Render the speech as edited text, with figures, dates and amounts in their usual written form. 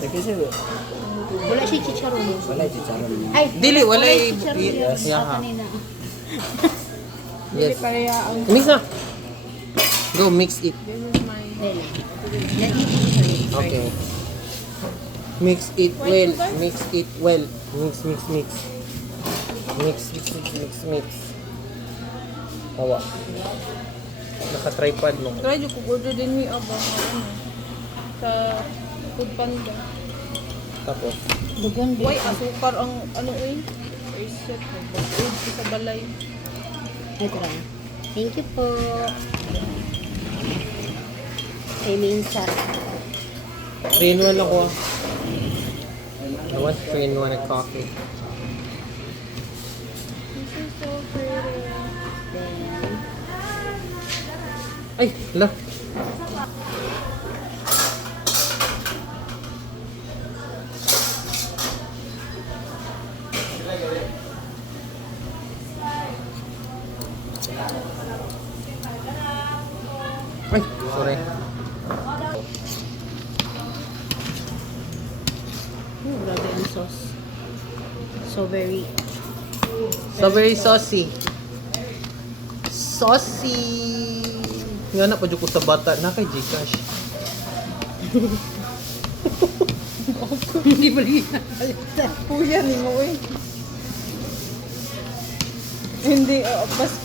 Kasi Wala siya chicharon. wala yung chicharon. Ay, Dili, wala yung yung- chicharon yes. yun. Yeah. Kanina. Yes. Kaya ang Mix na. Go, mix it. this is my Dili. Nandito. Okay. Mix it well. Mix it well. Mix, mix, mix. Mix, mix, mix, mix, mix. Hawa. Naka-tripod mo. try ko order din mi abang ano sa Food Panda. Tapos, Dugon din. Why asukar ang ano eh? Reset nag-food sa balay. Ito lang. Thank you po. Kay Minsa. 3-in-1 ako ah. I want 3-in-1 at coffee. This is so pretty. Then, Ay, la. Ay, sorry. grabe ang sauce. So very Very saucy. Saucy! Nga na, padyo ko sa bata. Na kay Gcash. Hindi ba rin Kuya ni mo eh. Hindi, basta